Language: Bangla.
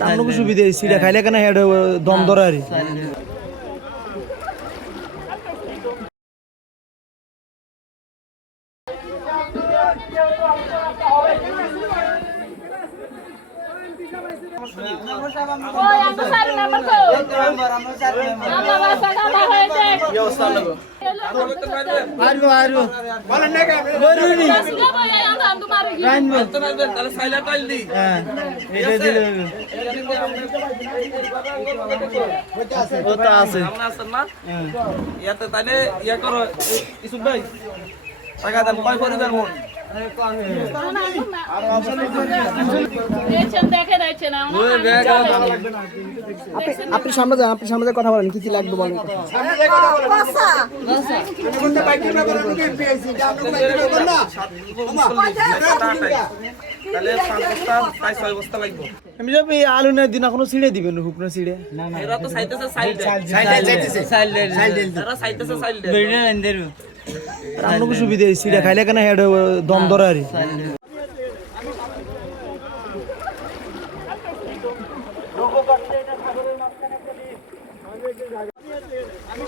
রান্নার সুবিধা সিটা খাইলে কেন হেড দম ধরে আর আপনি সামনে যান, আপনি সামনে কথা বলেন, কি কি লাগবে বলেন। আলু না দিন এখনো ছিঁড়ে দিবেন, হুকনা ছিঁড়ে রান্নার সুবিধা সিটা খাইলে কেন হেড দম ধরে আর আমি